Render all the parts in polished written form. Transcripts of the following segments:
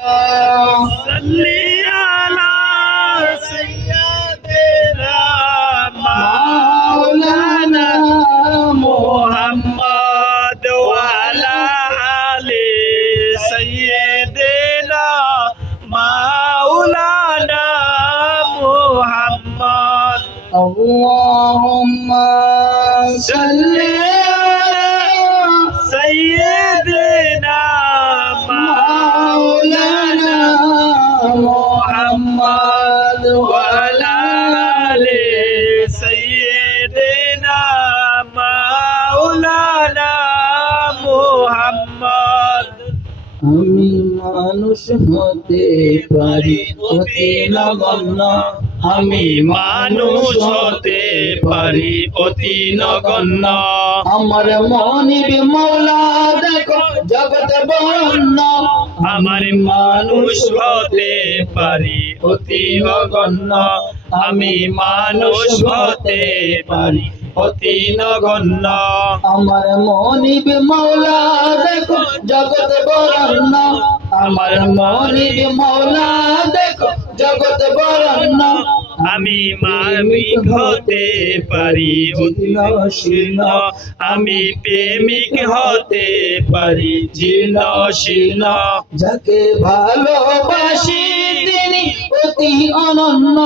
salli ala sayyidina maulana Muhammad wa ala ali sayyidina maulana Muhammad. Allahumma salli ala sayyidina maulana Muhammad wa ala ali sayyidina maulana Muhammad. আমি মানুষ হতে পারি অতি নগণ্য, আমি মানুষ হতে পারি অতি নগণ্য, আমার মনিব মৌলা দেখো জগৎ বরণ্য। আমার মানুষ হতে পারি অতি নগণ্য, আমি মানুষ হতে পারি অতি নগণ্য, আমার মনিব মৌলা দেখো জগৎ বরণ্য, আমার মনিব মৌলা দেখো জগৎ বরণ্য। আমি মানবিক হতে পারি অতি শীর্ণ, আমি প্রেমিক হতে পারি জীর্ণ শীর্ণ, যাকে ভালোবাসি তিনি অতি অনন্য,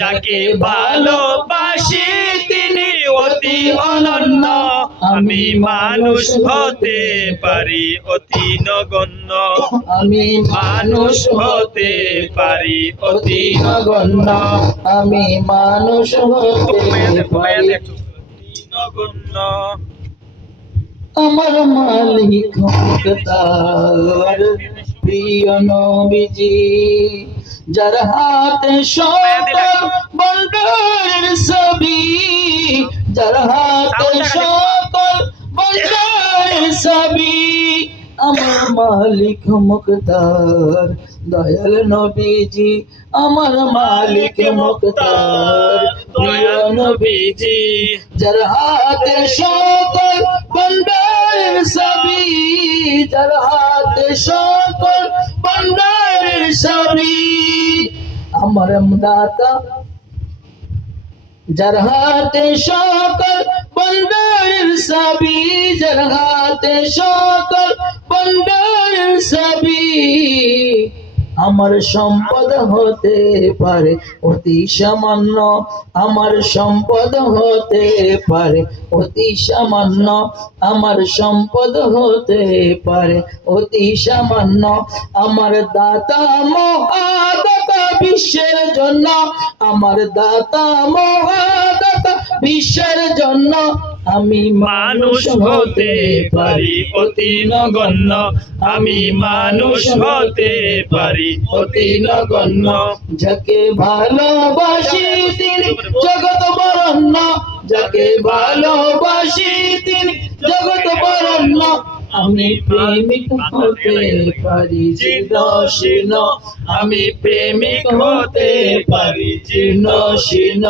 যাকে ভালোবাসি তিনি অতি অনন্য, আমি মানুষ হতে পারি অতি নগণ্য, আমি মানুষ হতে পারি অতি নগণ্য, আমি মানুষ হতে পারি নগণ্য। আমার মালিক মুক্তার প্রিয় নবীজি, যার হাতে সকল বন্ডারের ছবি, যার হাতে সকল বন্ডারের ছবি। আমার মালিক মুক্তার দয়াল নবীজি, আমার মালিক মুক্তার প্রিয় নবীজি, যার হাতে সকল বন্ডারের ছবি, যার হাতে সকল বন্ডারের ছবি। আমার দাতা, যার হাতে সকল বন্ডারের ছবি, যার হাতে সকল বন্ডারের ছবি। আমার সম্পদ হতে পারে অতি সামান্য, আমার সম্পদ হতে পারে অতি সামান্য, আমার সম্পদ হতে পারে অতি সামান্য। আমার দাতা মহাদাতা বিশ্বের জন্য, আমার দাতা মহাদাতা বিশ্বের জন্য। আমি মানুষ হতে পারি অতি নগণ্য, আমি মানুষ হতে পারি অতি নগণ্য, যাকে ভালোবাসি তিনি জগৎ বরণ্য, যাকে ভালোবাসি তিনি জগৎ বরণ্য। আমি প্রেমিক হতে পারি জীর্ণ শীর্ণ, আমি প্রেমিক হতে পারি জীর্ণ শীর্ণ,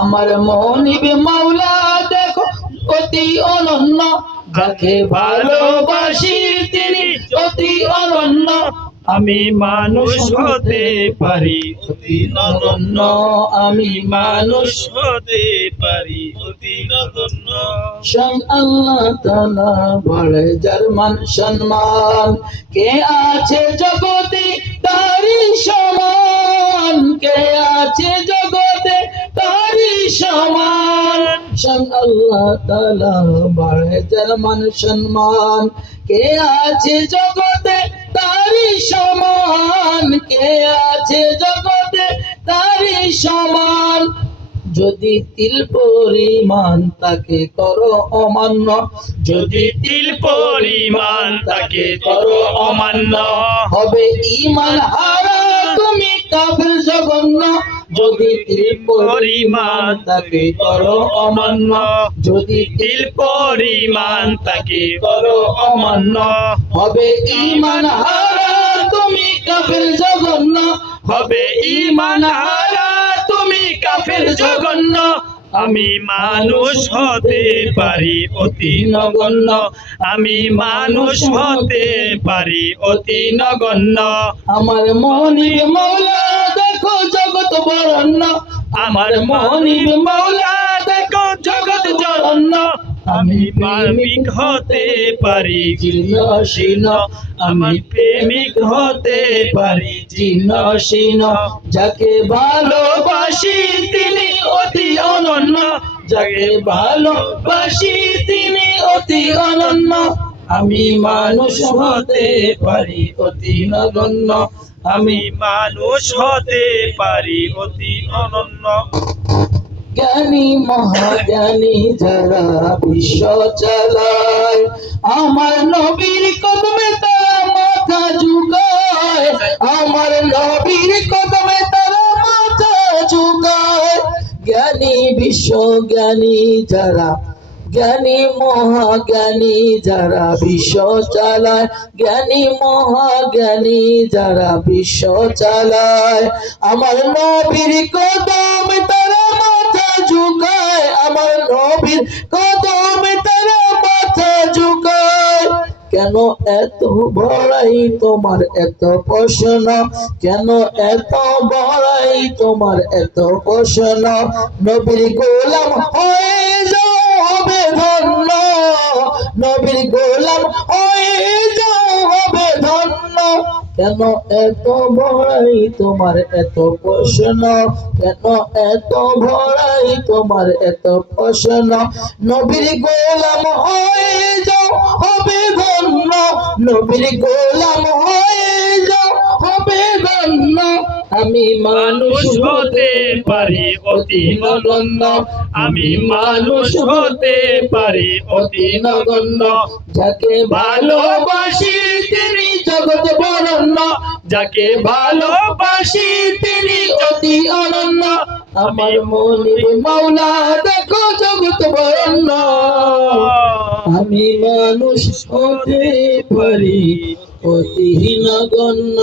আমার মনিব মাওলা দেখো অতি অনন্য, যাকে ভালোবাসি তিনি অতি অনন্য। আমি মানুষ হতে পারি অতি নগণ্য, আমি মানুষ হতে পারি অতি নগণ্য। স্বয়ং আল্লাহ তাআলা বলে যার মান সম্মান, কে আছে জগতে তারই সমান, কে আছে জগতে তারই সমান। স্বয়ং আল্লাহ তাআলা বলে যার মান সম্মান, কে আছে জগতে তারই সমান, কে আছে জগতে তারই সমান। যদি তিল পরিমাণ তাকে করো অমান্য, যদি তিল পরিমাণ তাকে করো অমান্য, হবে ঈমান হারা তুমি কাফির জঘন্য। যদি তিল পরিমাণ তাকে করো অমান্য, যদি তিল পরিমাণ তাকে করো অমান্য, হবে ঈমান হারা তুমি কাফির জঘন্য। হবে ঈমান হারা তুমি কাফের জঘন্য। আমি মানুষ হতে পারি অতি নগণ্য, আমি মানুষ হতে পারি অতি নগণ্য। আমার মনিব মৌলা দেখো জগৎ বরণ্য, আমার মনিব মৌলা দেখো জগৎ জরণ্য। আমি প্রেমিক হতে পারি জীর্ণ শীর্ণ, আমি প্রেমিক হতে পারি জীর্ণ শীর্ণ। যাকে ভালোবাসি তিনি অতি অনন্য, যাকে ভালোবাসি তিনি অতি অনন্য। আমি মানুষ হতে পারি অতি নগণ্য, আমি মানুষ হতে পারি অতি অনন্য। জ্ঞানী মহাজ্ঞানী যারা বিশ্ব চালায়, আমার নবীর কদমে তারা মাথা ঝুঁকায়, আমার নবীর কদমে তারা মাথা ঝুঁকায়। জ্ঞানী বিশ্ব জ্ঞানী যারা, জ্ঞানী মহাজ্ঞানী যারা বিশ্ব চালায়, জ্ঞানী মহাজ্ঞানী যারা বিশ্ব চালায়, আমার নবীর কদমে তারা মাথা ঝুঁকায়, আমার নবীর কদমে তারা মাথা ঝুঁকায়। কেন এত বড়াই তোমার এত প্রশ্ন, কেন এত বড়াই তোমার এত প্রশ্ন? নবীর গোলাম হয়ে যাও হবে ধন্য, নবীর গোলাম হয়ে যাও হবে ধন্য। কেন এত বড়াই তোমার এত প্রশ্ন, কেন এত বড়াই তোমার এত প্রশ্ন? নবীর গোলাম হয়ে যাও হবে ধন্য, নবীর গোলাম হয়ে যাও হবে ধন্য। আমি মানুষ হতে পারি অতি নগণ্য, আমি মানুষ হতে পারি অতি নগণ্য। যাকে ভালোবাসি তিনি জগৎ বরণ্য, যাকে ভালোবাসি তিনি অতি অনন্য। আমার মনিব মৌলা দেখো জগৎ বরণ্য, আমি মানুষ হতে পারি অতি নগণ্য।